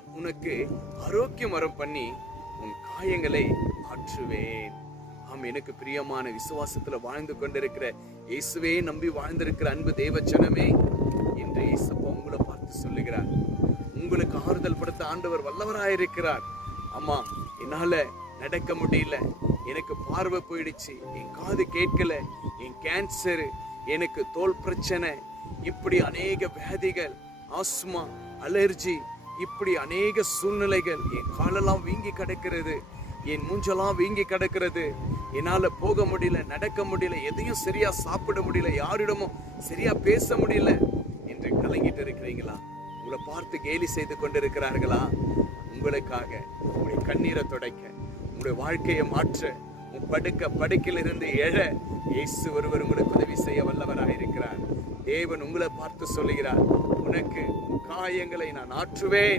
நான் உனக்கு ஆரோக்கியம் வரம் பண்ணி உன் காயங்களை ஆற்றுவேன். ஆம், எனக்கு பிரியமான விசுவாசத்துல வாழ்ந்து கொண்டிருக்கிற இயேசுவே நம்பி வாழ்ந்திருக்கிற அன்பு தேவச்சனமே, இன்று இயேசப்பா உங்களை பார்த்து சொல்லுகிறார், உங்களுக்கு ஆறுதல் படுத்த ஆண்டவர் வல்லவராயிருக்கிறார். ஆமா, என்னால நடக்க முடியல, எனக்கு பார்வை போயிடுச்சு, என் காது கேட்கல, என் கேன்சர், எனக்கு தோல் பிரச்சனை, இப்படி அநேக வியாதிகள், ஆஸ்மா, அலர்ஜி, இப்படி அநேக சூழ்நிலைகள், என் காலெல்லாம் வீங்கி கிடக்கிறது, என் மூஞ்செல்லாம் வீங்கி கிடக்கிறது, என்னால போக முடியல, நடக்க முடியல, எதையும் சரியா சாப்பிட முடியல, யாரிடமும் சரியா பேச முடியல என்று கலங்கிட்டு இருக்கிறீங்களா? உங்களை பார்த்து கேலி செய்து கொண்டிருக்கிறார்களா? உங்களுக்காக உங்களுடைய கண்ணீரை துடைக்க, உங்களுடைய வாழ்க்கையை மாற்ற, உன் படுக்கையிலிருந்து எழ இயேசு ஒருவர் உங்களுக்கு உதவி செய்ய வல்லவராக இருக்கிறார். தேவன் உங்களை பார்த்து சொல்லுகிறார், உனக்கு காயங்களை நான் ஆற்றுவேன்.